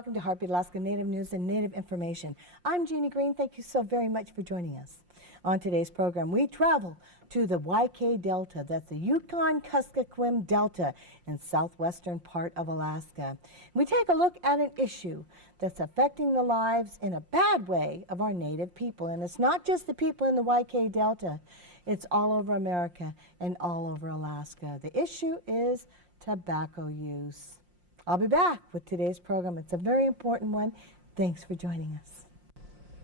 welcome to Heartbeat Alaska Native News and Native Information. I'm Jeannie Green. Thank you so very much for joining us. On today's program, we travel to the YK Delta, that's the Yukon-Kuskokwim Delta in southwestern part of Alaska. We take a look at an issue that's affecting the lives in a bad way of our Native people. And it's not just the people in the YK Delta, it's all over America and all over Alaska. The issue is tobacco use. I'll be back with today's program. It's a very important one. Thanks for joining us.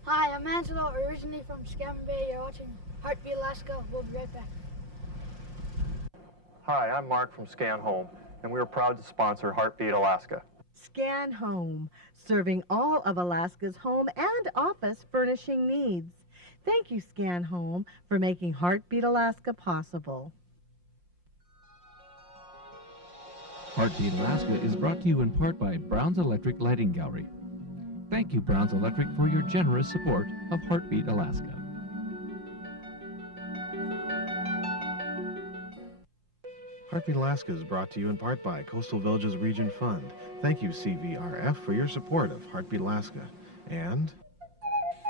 Hi, I'm Angelo, originally from Scammon Bay. You're watching Heartbeat Alaska. We'll be right back. Hi, I'm Mark from Scan Home, and we are proud to sponsor Heartbeat Alaska. Scan Home, serving all of Alaska's home and office furnishing needs. Thank you, Scan Home, for making Heartbeat Alaska possible. Heartbeat Alaska is brought to you in part by Brown's Electric Lighting Gallery. Thank you, Brown's Electric, for your generous support of Heartbeat Alaska. Heartbeat Alaska is brought to you in part by Coastal Villages Region Fund. Thank you, CVRF, for your support of Heartbeat Alaska. And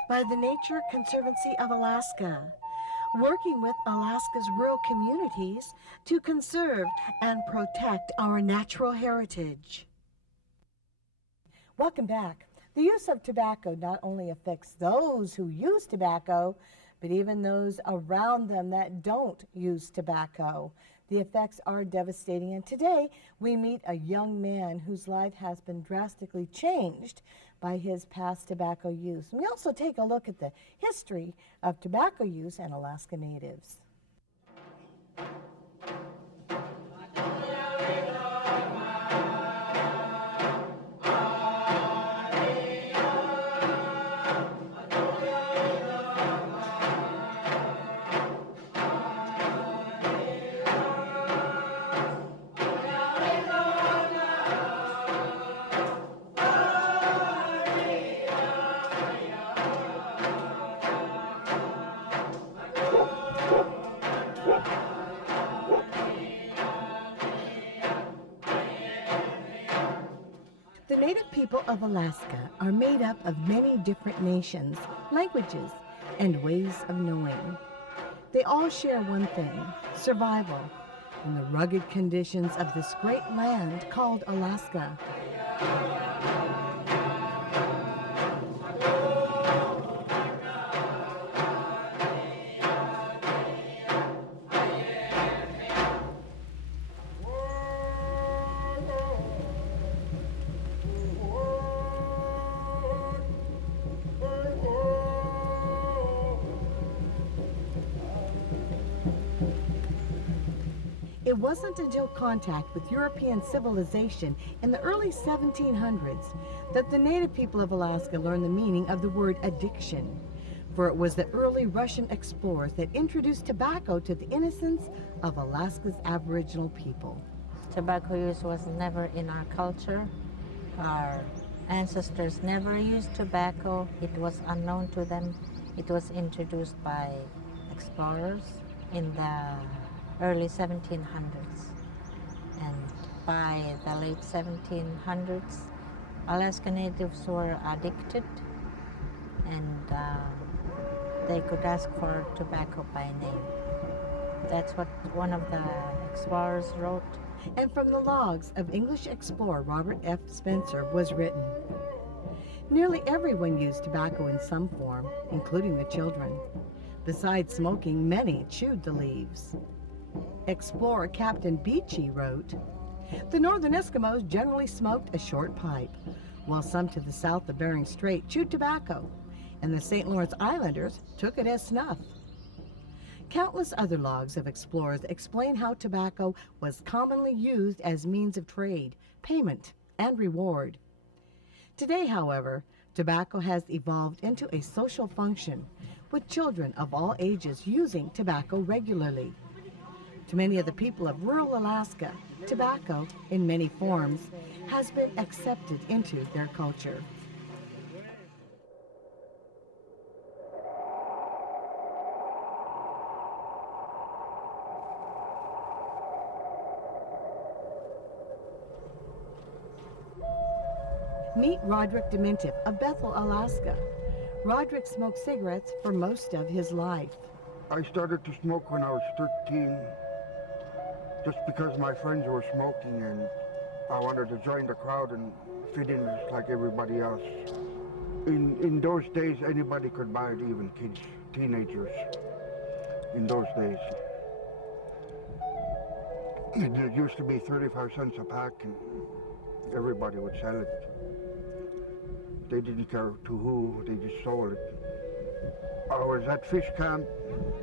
by the Nature Conservancy of Alaska, working with Alaska's rural communities to conserve and protect our natural heritage. Welcome back. The use of tobacco not only affects those who use tobacco, but even those around them that don't use tobacco. The effects are devastating, and today we meet a young man whose life has been drastically changed by his past tobacco use. And we also take a look at the history of tobacco use and Alaska Natives. The Native people of Alaska are made up of many different nations, languages, and ways of knowing. They all share one thing, survival, in the rugged conditions of this great land called Alaska. It wasn't until contact with European civilization in the early 1700s that the Native people of Alaska learned the meaning of the word addiction, for it was the early Russian explorers that introduced tobacco to the innocence of Alaska's Aboriginal people. Tobacco use was never in our culture. Our ancestors never used tobacco. It was unknown to them. It was introduced by explorers in the early 1700s, and by the late 1700s, Alaska Natives were addicted, and they could ask for tobacco by name. That's what one of the explorers wrote. And from the logs of English explorer Robert F. Spencer was written, nearly everyone used tobacco in some form, including the children. Besides smoking, many chewed the leaves. Explorer Captain Beechey wrote, the northern Eskimos generally smoked a short pipe, while some to the south of Bering Strait chewed tobacco, and the St. Lawrence Islanders took it as snuff. Countless other logs of explorers explain how tobacco was commonly used as means of trade, payment, and reward. Today, however, tobacco has evolved into a social function, with children of all ages using tobacco regularly. To many of the people of rural Alaska, tobacco, in many forms, has been accepted into their culture. Meet Rodrick Demientieff of Bethel, Alaska. Rodrick smoked cigarettes for most of his life. I started to smoke when I was 13, just because my friends were smoking and I wanted to join the crowd and fit in just like everybody else. In those days, anybody could buy it, even kids, teenagers, in those days. It used to be 35 cents a pack and everybody would sell it. They didn't care to who, they just sold it. I was at fish camp,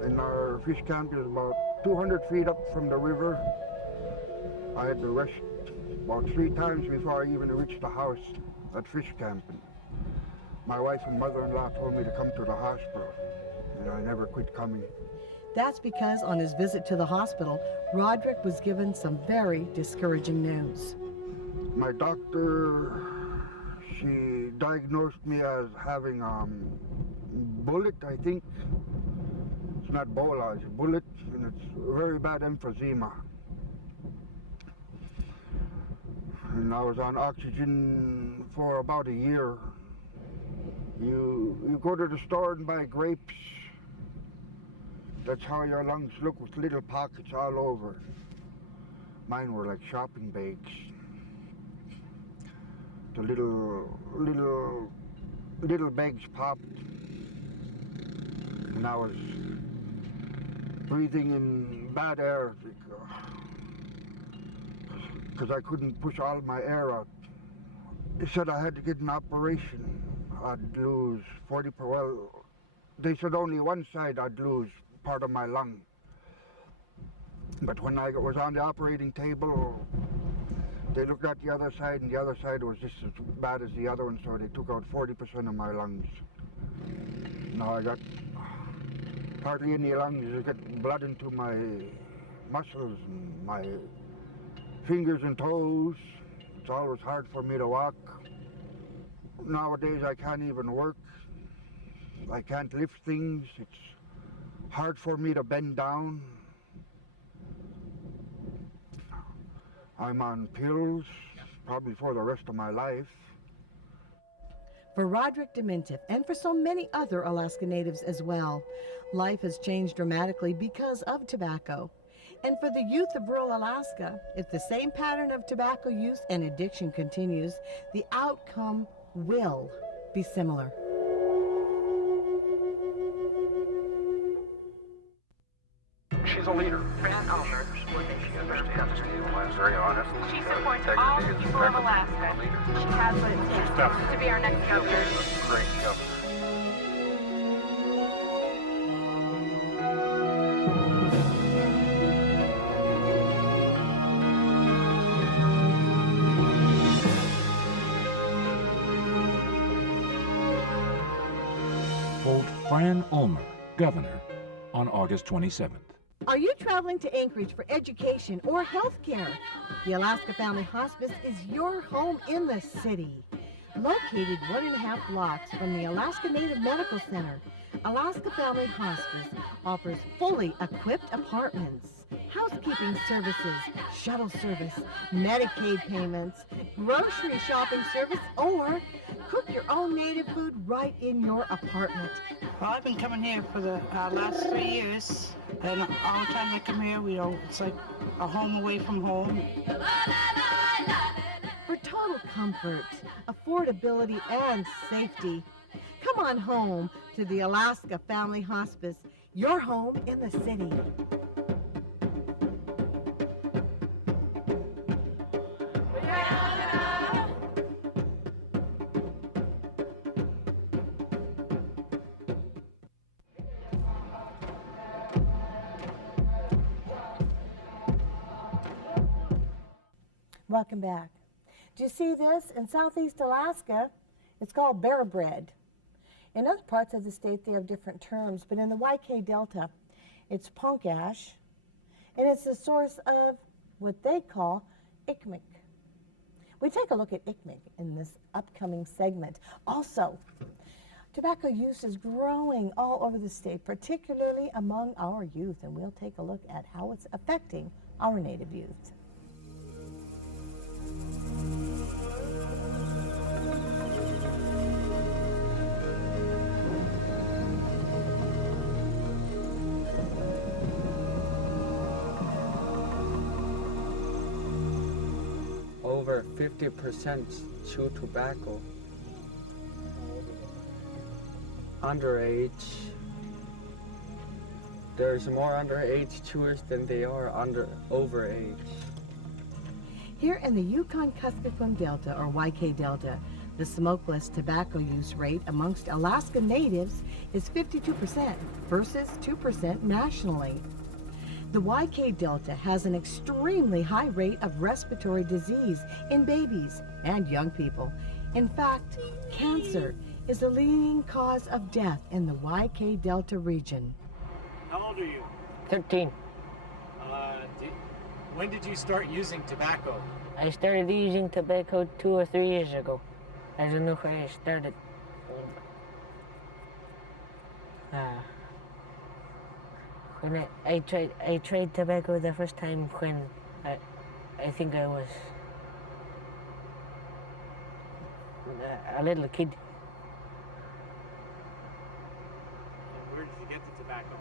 and our fish camp is about 200 feet up from the river. I had to rest about 3 times before I even reached the house at fish camp. And my wife and mother-in-law told me to come to the hospital, and I never quit coming. That's because on his visit to the hospital, Rodrick was given some very discouraging news. My doctor, she diagnosed me as having bullet, I think. It's not Ebola, it's bullet, and it's very bad emphysema. And I was on oxygen for about a year. You go to the store and buy grapes. That's how your lungs look, with little pockets all over. Mine were like shopping bags. The little bags popped, and I was breathing in bad air because I couldn't push all my air out. They said I had to get an operation. I'd lose 40%. Well, they said only one side I'd lose part of my lung. But when I was on the operating table, they looked at the other side, and the other side was just as bad as the other one, so they took out 40% of my lungs. Now I got hardly any lungs. I get blood into my muscles and my fingers and toes. It's always hard for me to walk. Nowadays I can't even work. I can't lift things. It's hard for me to bend down. I'm on pills, probably for the rest of my life. For Rodrick Demientieff, and for so many other Alaska Natives as well, life has changed dramatically because of tobacco. And for the youth of rural Alaska, if the same pattern of tobacco use and addiction continues, the outcome will be similar. She's a leader. Fran Ulmer, She understands people, very honest. she supports all the people of Alaska. She has what it takes to be our next governor. Great governor. Vote Fran Ulmer, governor, on August 27th. Are you traveling to Anchorage for education or health care? The Alaska Family Hospice is your home in the city. Located 1.5 blocks from the Alaska Native Medical Center, Alaska Family Hospice offers fully equipped apartments, housekeeping services, shuttle service, Medicaid payments, grocery shopping service, or cook your own native food right in your apartment. Well, I've been coming here for the last 3 years, and all the time I come here, it's like a home away from home. For total comfort, affordability, and safety, come on home to the Alaska Family Hospice, your home in the city. Welcome back. Do you see this? In southeast Alaska, it's called bear bread. In other parts of the state, they have different terms, but in the YK Delta, it's punk ash, and it's the source of what they call Iqmik. We take a look at Iqmik in this upcoming segment. Also, tobacco use is growing all over the state, particularly among our youth, and we'll take a look at how it's affecting our Native youth. over 50% chew tobacco. Underage. There's more underage chewers than they are overage. Here in the Yukon-Kuskokwim Delta, or YK Delta, the smokeless tobacco use rate amongst Alaska natives is 52% versus 2% nationally. The YK Delta has an extremely high rate of respiratory disease in babies and young people. In fact, cancer is the leading cause of death in the YK Delta region. How old are you? 13. When did you start using tobacco? I started using tobacco 2 or 3 years ago. I don't know where I started. When I tried tobacco the first time when I think I was a little kid. And where did you get the tobacco?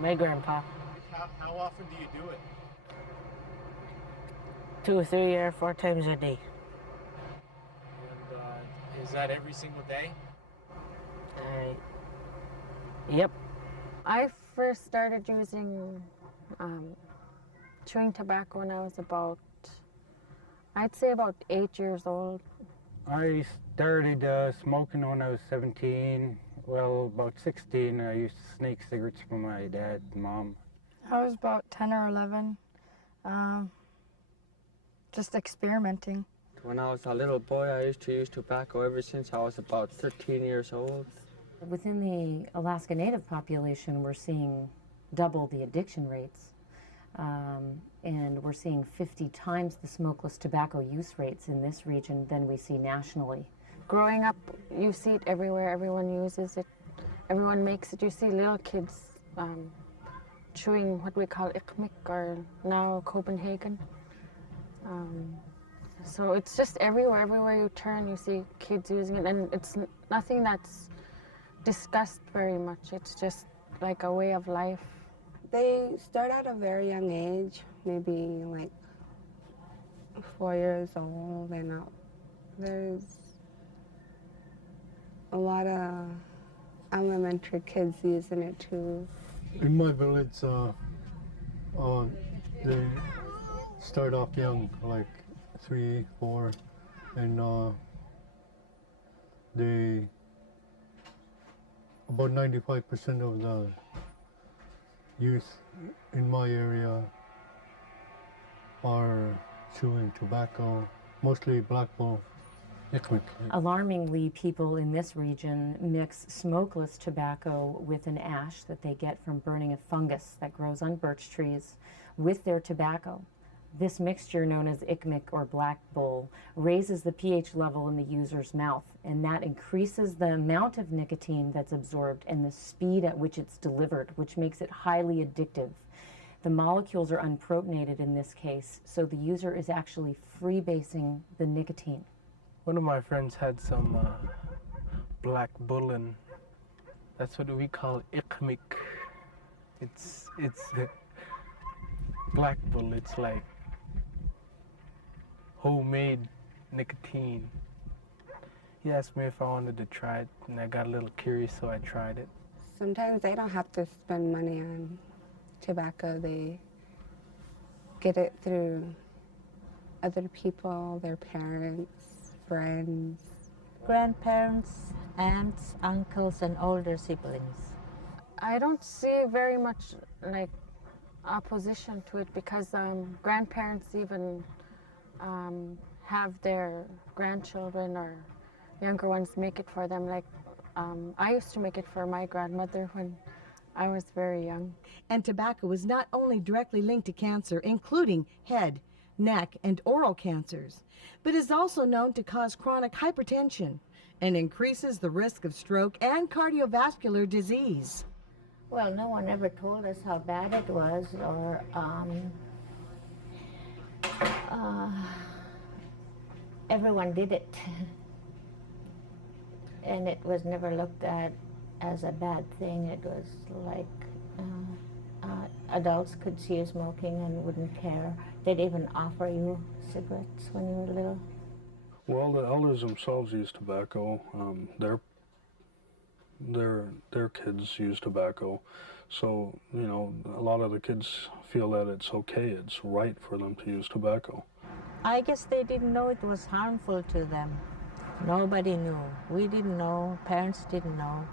My grandpa. How often do you do it? 2 or 3 or 4 times a day. And is that every single day? Yep. I first started using chewing tobacco when I was I'd say about 8 years old. I started smoking when I was 17. Well, about 16, I used to sneak cigarettes from my dad and mom. I was about 10 or 11, just experimenting. When I was a little boy, I used to use tobacco ever since I was about 13 years old. Within the Alaska Native population, we're seeing double the addiction rates. And we're seeing 50 times the smokeless tobacco use rates in this region than we see nationally. Growing up, you see it everywhere. Everyone uses it. Everyone makes it. You see little kids chewing what we call Iqmik, or now Copenhagen. So it's just everywhere. Everywhere you turn, you see kids using it. And it's nothing that's discussed very much. It's just like a way of life. They start at a very young age, maybe like 4 years old, and there's a lot of elementary kids using it too. In my village, they start off young, like 3, 4, and about 95% of the youth in my area are chewing tobacco, mostly black bull, Iqmik. Alarmingly, people in this region mix smokeless tobacco with an ash that they get from burning a fungus that grows on birch trees with their tobacco. This mixture, known as Iqmik or black bull, raises the pH level in the user's mouth, and that increases the amount of nicotine that's absorbed and the speed at which it's delivered, which makes it highly addictive. The molecules are unprotonated in this case, so the user is actually freebasing the nicotine. One of my friends had some black bull, and that's what we call Iqmik. It's black bull. It's like homemade nicotine. He asked me if I wanted to try it, and I got a little curious, so I tried it. Sometimes they don't have to spend money on tobacco. They get it through other people, their parents, friends. Grandparents, aunts, uncles, and older siblings. I don't see very much like opposition to it, because grandparents even have their grandchildren or younger ones make it for them. Like I used to make it for my grandmother when I was very young. And tobacco is not only directly linked to cancer, including head, neck, and oral cancers, but is also known to cause chronic hypertension and increases the risk of stroke and cardiovascular disease. Well, no one ever told us how bad it was, or everyone did it. And it was never looked at as a bad thing. It was like adults could see you smoking and wouldn't care. Did they even offer you cigarettes when you were little? Well, the elders themselves use tobacco. Their kids use tobacco. So, you know, a lot of the kids feel that it's okay, it's right for them to use tobacco. I guess they didn't know it was harmful to them. Nobody knew. We didn't know, parents didn't know.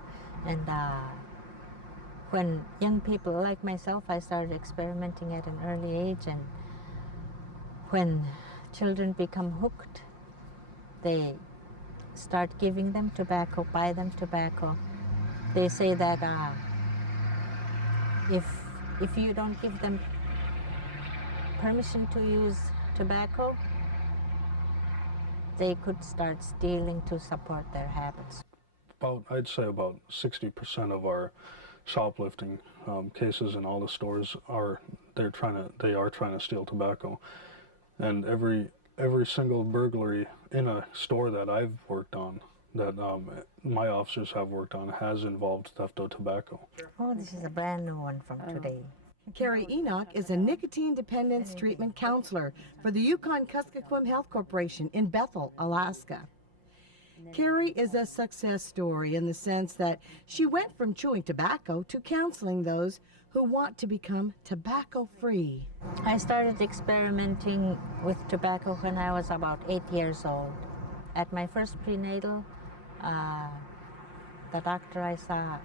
And when young people like myself, I started experimenting at an early age, and when children become hooked, they start giving them tobacco, buy them tobacco. They say that if you don't give them permission to use tobacco, they could start stealing to support their habits. I'd say about 60% of our shoplifting cases in all the stores they are trying to steal tobacco. And every single burglary in a store that I've worked on, that my officers have worked on, has involved theft of tobacco. Oh, this is a brand new one from today. Carrie Enoch is a nicotine dependence treatment counselor for the Yukon-Kuskokwim Health Corporation in Bethel, Alaska. Carrie is a success story in the sense that she went from chewing tobacco to counseling those who want to become tobacco-free. I started experimenting with tobacco when I was about 8 years old. At my first prenatal, the doctor I saw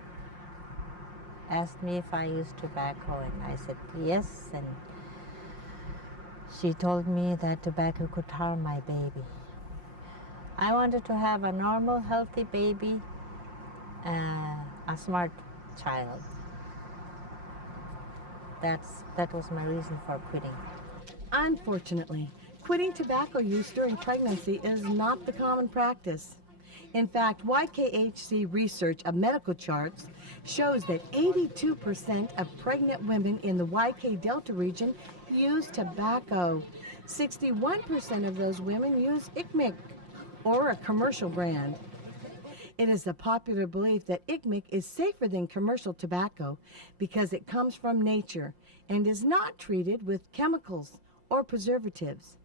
asked me if I used tobacco, and I said yes, and she told me that tobacco could harm my baby. I wanted to have a normal, healthy baby, a smart child. That was my reason for quitting. Unfortunately, quitting tobacco use during pregnancy is not the common practice. In fact, YKHC research of medical charts shows that 82% of pregnant women in the YK Delta region use tobacco. 61% of those women use Iqmik, or a commercial brand. It is the popular belief that Iqmik is safer than commercial tobacco because it comes from nature and is not treated with chemicals or preservatives.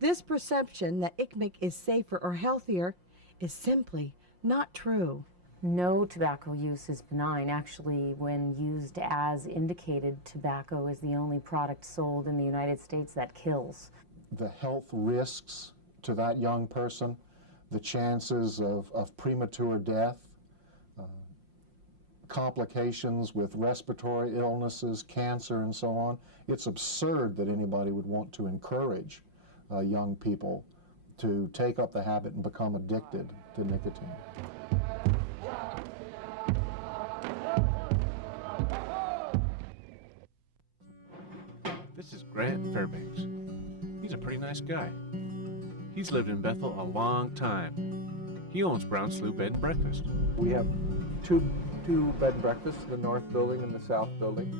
This perception that Iqmik is safer or healthier is simply not true. No tobacco use is benign. Actually, when used as indicated, tobacco is the only product sold in the United States that kills. The health risks to that young person, the chances of premature death, complications with respiratory illnesses, cancer, and so on. It's absurd that anybody would want to encourage young people to take up the habit and become addicted to nicotine. This is Grant Fairbanks. He's a pretty nice guy. He's lived in Bethel a long time. He owns Brown Slough Bed and Breakfast. We have two bed and breakfasts, the north building and the south building.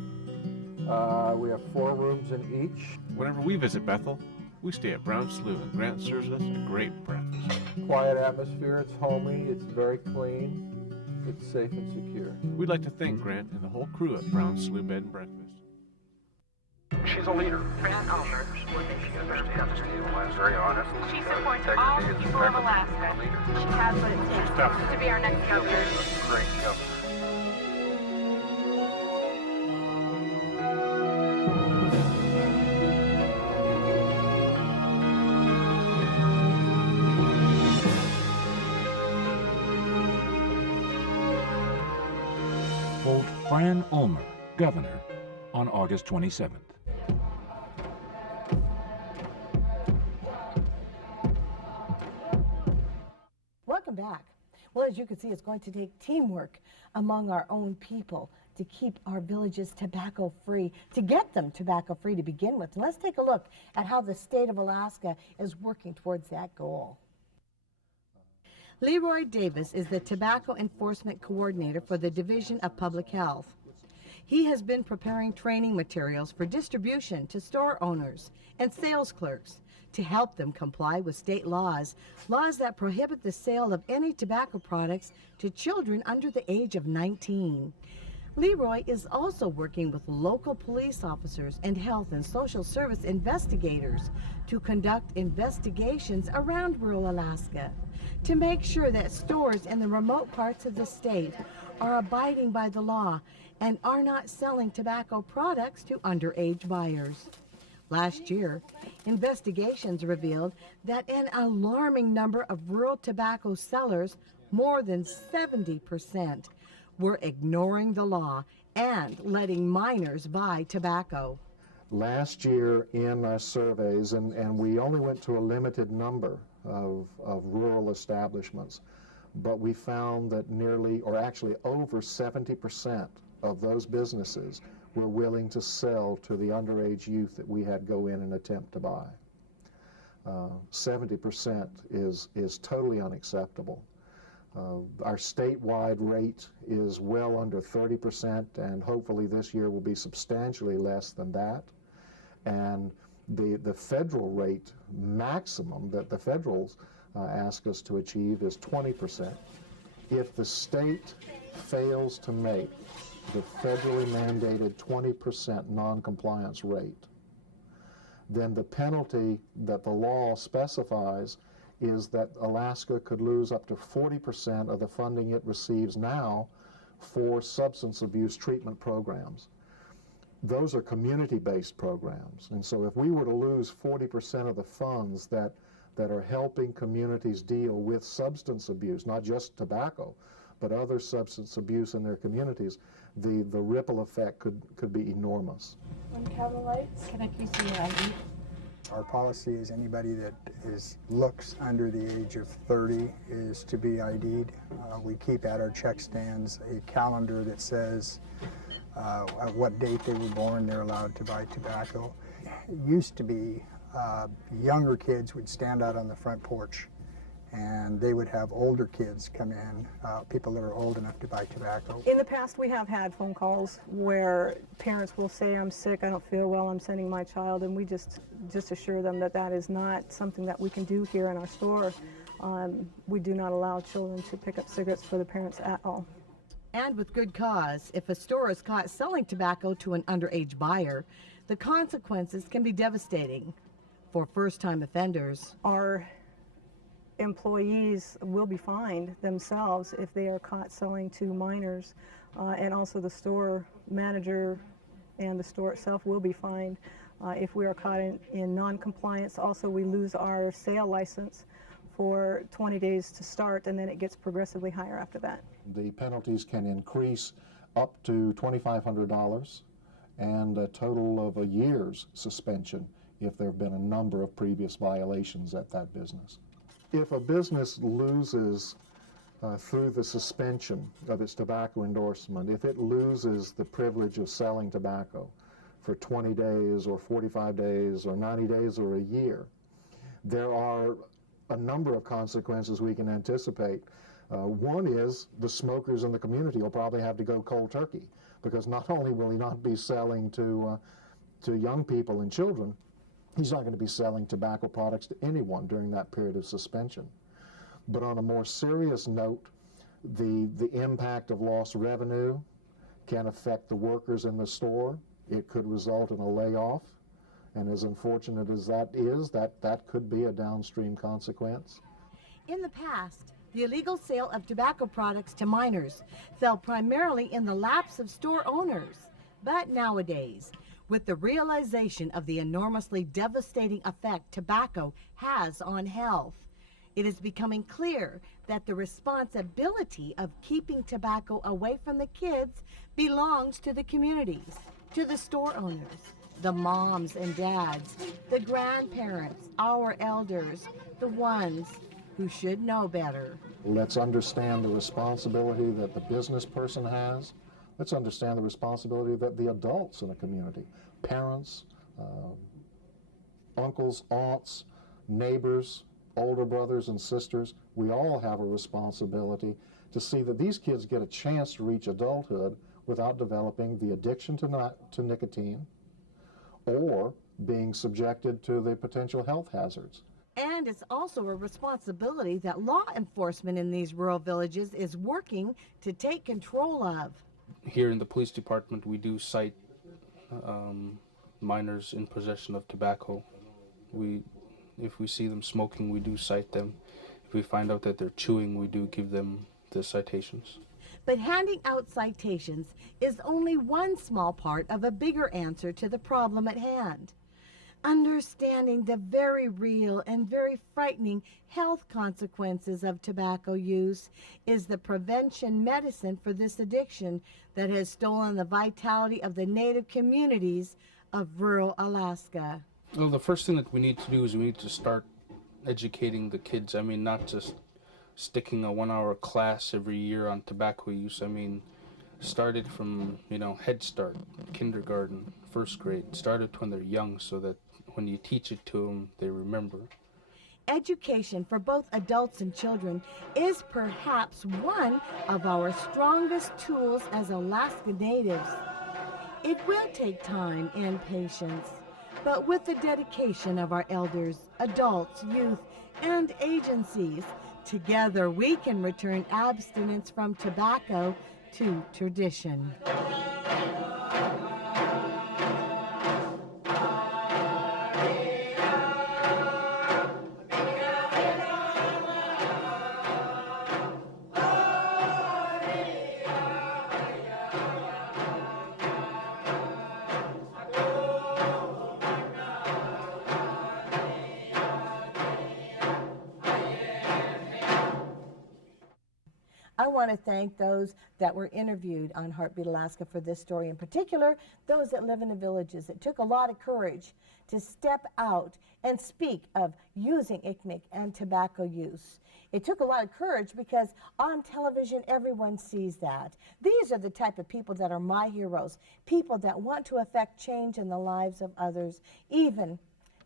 We have 4 rooms in each. Whenever we visit Bethel, we stay at Brown Slough, and Grant serves us a great breakfast. Quiet atmosphere, it's homey, it's very clean, it's safe and secure. We'd like to thank Grant and the whole crew at Brown Slough Bed and Breakfast. She's a leader. Fran Ulmer. She understands the deal. She's very honest. She supports all the people of Alaska. She has what it takes to be our next governor. Great governor. Vote Fran Ulmer, Governor, on August 27th. Welcome back. Well, as you can see, it's going to take teamwork among our own people to keep our villages tobacco-free, to get them tobacco-free to begin with. And let's take a look at how the state of Alaska is working towards that goal. LeRoy Davis is the Tobacco Enforcement Coordinator for the Division of Public Health. He has been preparing training materials for distribution to store owners and sales clerks to help them comply with state laws that prohibit the sale of any tobacco products to children under the age of 19. LeRoy is also working with local police officers and health and social service investigators to conduct investigations around rural Alaska to make sure that stores in the remote parts of the state are abiding by the law and are not selling tobacco products to underage buyers. Last year, investigations revealed that an alarming number of rural tobacco sellers, more than 70%, were ignoring the law and letting minors buy tobacco. Last year in our surveys, and we only went to a limited number of rural establishments, but we found that nearly, or actually over 70% of those businesses were willing to sell to the underage youth that we had go in and attempt to buy. 70% is totally unacceptable. Our statewide rate is well under 30%, and hopefully this year will be substantially less than that. And the federal rate maximum that the federals ask us to achieve is 20%. If the state fails to make the federally mandated 20% non-compliance rate, then the penalty that the law specifies is that Alaska could lose up to 40% of the funding it receives now for substance abuse treatment programs. Those are community-based programs, and so if we were to lose 40% of the funds that are helping communities deal with substance abuse, not just tobacco, but other substance abuse in their communities, the ripple effect could be enormous. On camera lights. Can I please see your ID? Our policy is anybody that looks under the age of 30 is to be ID'd. We keep at our check stands a calendar that says at what date they were born, they're allowed to buy tobacco. It used to be younger kids would stand out on the front porch and they would have older kids come in, people that are old enough to buy tobacco. In the past, we have had phone calls where parents will say, I'm sick, I don't feel well, I'm sending my child, and we just assure them that that is not something that we can do here in our store. We do not allow children to pick up cigarettes for the parents at all. And with good cause. If a store is caught selling tobacco to an underage buyer, the consequences can be devastating for first-time offenders. Our employees will be fined themselves if they are caught selling to minors, and also the store manager and the store itself will be fined if we are caught in non-compliance. Also, we lose our sale license for 20 days to start, and then it gets progressively higher after that. The penalties can increase up to $2,500 and a total of a year's suspension if there have been a number of previous violations at that business. If a business loses through the suspension of its tobacco endorsement, if it loses the privilege of selling tobacco for 20 days or 45 days or 90 days or a year, there are a number of consequences we can anticipate. One is the smokers in the community will probably have to go cold turkey, because not only will he not be selling to young people and children, he's not going to be selling tobacco products to anyone during that period of suspension. But on a more serious note, the impact of lost revenue can affect the workers in the store. It could result in a layoff, and as unfortunate as that is, that could be a downstream consequence. In the past, the illegal sale of tobacco products to minors fell primarily in the laps of store owners. But nowadays, with the realization of the enormously devastating effect tobacco has on health, it is becoming clear that the responsibility of keeping tobacco away from the kids belongs to the communities, to the store owners, the moms and dads, the grandparents, our elders, the ones who should know better. Let's understand the responsibility that the business person has. Let's understand the responsibility that the adults in a community, parents, uncles, aunts, neighbors, older brothers and sisters, we all have a responsibility to see that these kids get a chance to reach adulthood without developing the addiction to nicotine or being subjected to the potential health hazards. And it's also a responsibility that law enforcement in these rural villages is working to take control of. here in the police department, we do cite minors in possession of tobacco. If we see them smoking, we do cite them. If we find out that they're chewing, we do give them the citations. But handing out citations is only one small part of a bigger answer to the problem at hand. Understanding the very real and very frightening health consequences of tobacco use is the prevention medicine for this addiction that has stolen the vitality of the native communities of rural Alaska. Well, the first thing that we need to do is we need to start educating the kids. I mean, not just sticking a 1-hour class every year on tobacco use. I mean, started from, Head Start, kindergarten, first grade. Started when they're young so that when you teach it to them, they remember. Education for both adults and children is perhaps one of our strongest tools as Alaska Natives. It will take time and patience, but with the dedication of our elders, adults, youth, and agencies, together we can return abstinence from tobacco to tradition. I want to thank those that were interviewed on Heartbeat Alaska for this story, in particular those that live in the villages. It took a lot of courage to step out and speak of using Iqmik and tobacco use. It took a lot of courage because on television everyone sees that. These are the type of people that are my heroes, people that want to affect change in the lives of others, even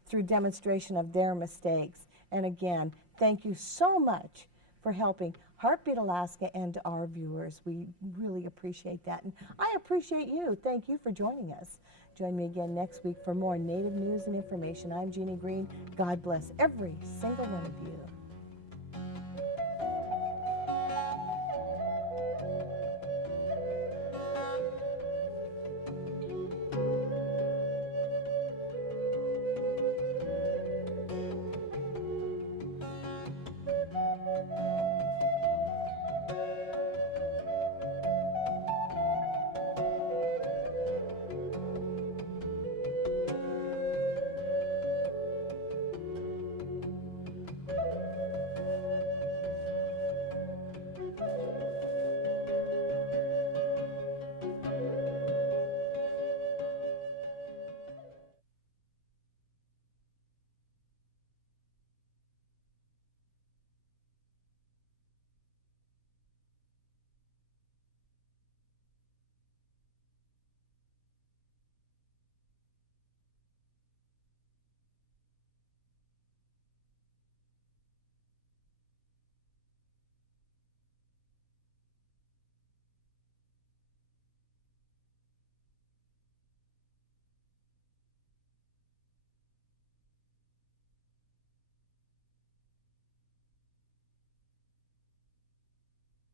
through demonstration of their mistakes. And again, thank you so much for helping Heartbeat Alaska and our viewers. We really appreciate that. And I appreciate you. Thank you for joining us. Join me again next week for more Native news and information. I'm Jeannie Green. God bless every single one of you.